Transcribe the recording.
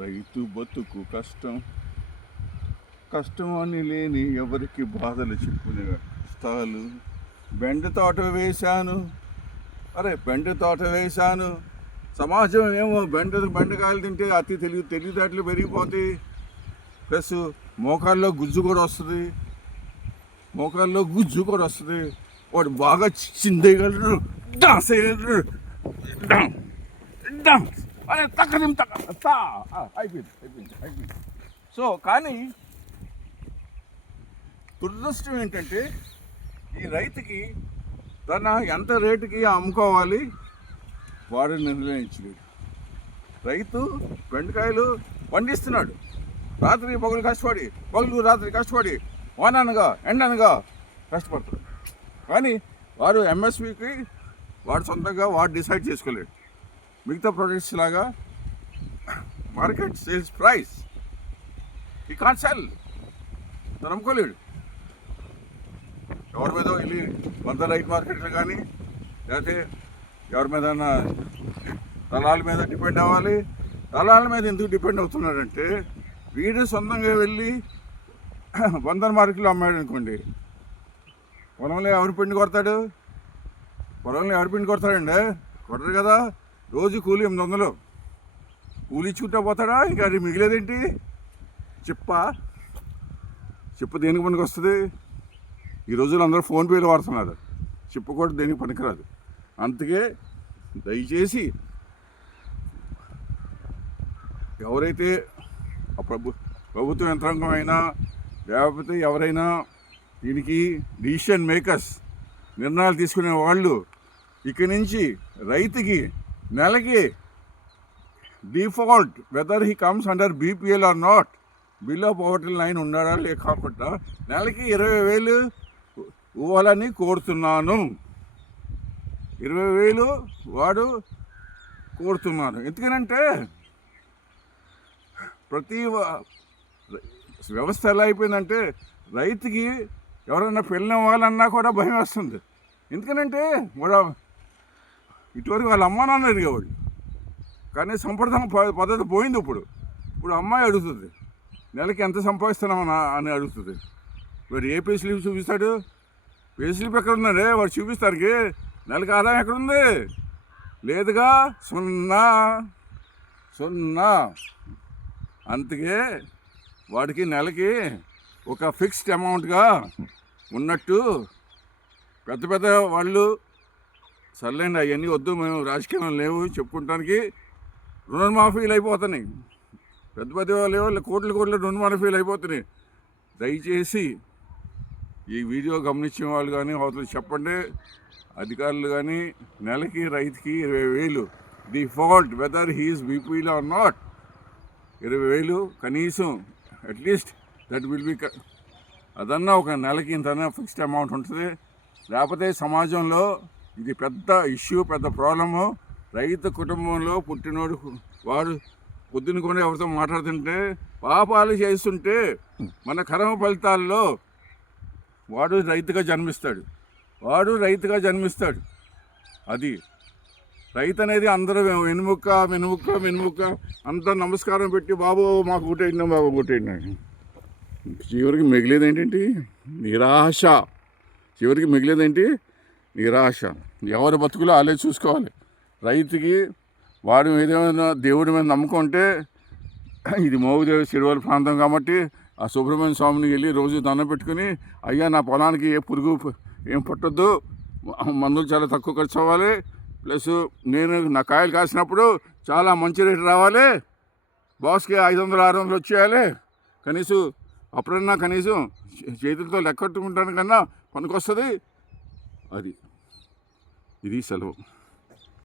రైతు బతుకు కష్టం, కష్టం అని లేని ఎవరికి బాధలు చెప్పుకునే కష్టాలు. బెండ తోట వేశాను, బెండ తోట వేశాను. సమాజం ఏమో బెండకాయలు తింటే అతి తెలివితేటలు పెరిగిపోతాయి. ప్లస్ మోకాల్లో గుజ్జు కూడా వస్తుంది, వాడు బాగా చిందేయగలరు, డాన్స్ వేయగలరు. అయిపోయింది. సో కానీ దురదృష్టం ఏంటంటే ఈ రైతుకి తన ఎంత రేటుకి అమ్ముకోవాలి వాడు నిర్ణయించలేడు. రైతు బెండకాయలు పండిస్తున్నాడు, రాత్రి కష్టపడి వాననగా ఎండనగా కష్టపడతాడు. కానీ వాడు ఎంఎస్పికి వాడు సొంతంగా డిసైడ్ చేసుకోలేడు. మిగతా ప్రొడక్ట్స్ లాగా మార్కెట్ సేల్స్ ప్రైస్ ఈ కాంట్ సెల్, తను అమ్ముకోలేడు. ఎవరి మీద వెళ్ళి వంద రైట్ మార్కెట్లో కానీ లేకపోతే ఎవరి మీద దళాల మీద డిపెండ్ అవ్వాలి. దళాల మీద ఎందుకు డిపెండ్ అవుతున్నాడంటే వీడు సొంతంగా వెళ్ళి వందల మార్కెట్లో అమ్మాడు అనుకోండి, పొలంలో ఎవరు పిండి కొడతాడు? కొడతాడండి? కొట్టరు కదా. రోజు కూలి 800, కూలి ఇచ్చుకుంటా పోతాడా? ఇంకా అది మిగిలేదేంటి? చెప్ప దేనికి పనికి వస్తుంది? ఈ రోజుల్లో అందరూ ఫోన్పేలు వాడుతున్నారు, చెప్ప కూడా దేనికి పనికిరాదు. అందుకే దయచేసి ఎవరైతే ప్రభుత్వ యంత్రాంగం అయినా లేకపోతే ఎవరైనా దీనికి డిసిషన్ మేకర్స్, నిర్ణయాలు తీసుకునే వాళ్ళు ఇక్కడి నుంచి రైతుకి నెలకి default whether he comes under BPL or not, below poverty line ఉన్నాడా లేకపోతే నెలకి 20,000 ఇవ్వాలని కోరుతున్నాను. 20,000 వాడు కోరుతున్నాను. ఎందుకనంటే ప్రతి వ్యవస్థ ఎలా అయిపోయిందంటే రైతుకి ఎవరైనా పెళ్ళిన వాళ్ళన్నా కూడా భయం వస్తుంది. ఎందుకనంటే వాడు ఇటువరకు వాళ్ళ అమ్మ నాన్న అడిగేవాళ్ళు, కానీ సంప్రదాయం పద్ధతి పోయింది. ఇప్పుడు అమ్మాయి అడుగుతుంది, నెలకి ఎంత సంపాదిస్తున్నామా అని అడుగుతుంది. వాడు ఏ పే స్లిప్ చూపిస్తాడు? పే స్లిప్ ఎక్కడ ఉందండి? వాడు చూపిస్తానికి నెలకి ఆదాయం ఎక్కడుంది? లేదుగా, 0. అందుకే వాడికి నెలకి ఒక ఫిక్స్డ్ అమౌంట్గా ఉన్నట్టు పెద్ద వాళ్ళు సర్లేండి అవన్నీ వద్దు, మేము రాజకీయం లేవు చెప్పుకుంటానికి, రుణమాఫీలు అయిపోతున్నాయి. పెద్ద వాళ్ళు కోట్ల రుణమాఫీలు అయిపోతున్నాయి. దయచేసి ఈ వీడియో గమనించిన వాళ్ళు కానీ అవతల చెప్పండి, అధికారులు కానీ, నెలకి రైతుకి 20,000 డిఫాల్ట్ వెదర్ హీఈస్ బీపీలో ఆర్ నాట్, 20,000 కనీసం అట్లీస్ట్ దట్ విల్ బి, అదన్నా ఒక నెలకి ఇంతన్నా ఫిక్స్డ్ అమౌంట్ ఉంటుంది. లేకపోతే సమాజంలో ఇది పెద్ద ఇష్యూ, పెద్ద ప్రాబ్లము. రైతు కుటుంబంలో పుట్టినోడు వాడు పొద్దున కూడా ఎవరితో మాట్లాడుతుంటే పాపాలు చేస్తుంటే మన కర్మ ఫలితాల్లో వాడు రైతుగా జన్మిస్తాడు. అది రైతు అనేది అందరూ వెనుముక్క అంతా నమస్కారం పెట్టి బాబు మాకు గుట్టేయండి. చివరికి మిగిలేది ఏంటంటే నిరాశ. ఎవరి బతుకులో వాళ్ళే చూసుకోవాలి. రైతుకి వాడి మీద దేవుడి మీద నమ్మకం ఉంటే, ఇది మోగుదేవి సిరివల ప్రాంతం కాబట్టి ఆ సుబ్రహ్మణ్య స్వామిని వెళ్ళి రోజు దండం పెట్టుకుని, అయ్యా నా పొలానికి ఏ పురుగు ఏం పట్టొద్దు, మందులు చాలా తక్కువ ఖర్చు అవ్వాలి, ప్లస్ నేను నా కాయలు కాసినప్పుడు చాలా మంచి రేటు రావాలి, బాస్కి 500-600 వచ్చేయాలి, అప్పుడన్నా కనీసం చేతులతో లెక్కట్టుకుంటాను కన్నా పనికొస్తుంది. ఇది సెలవు.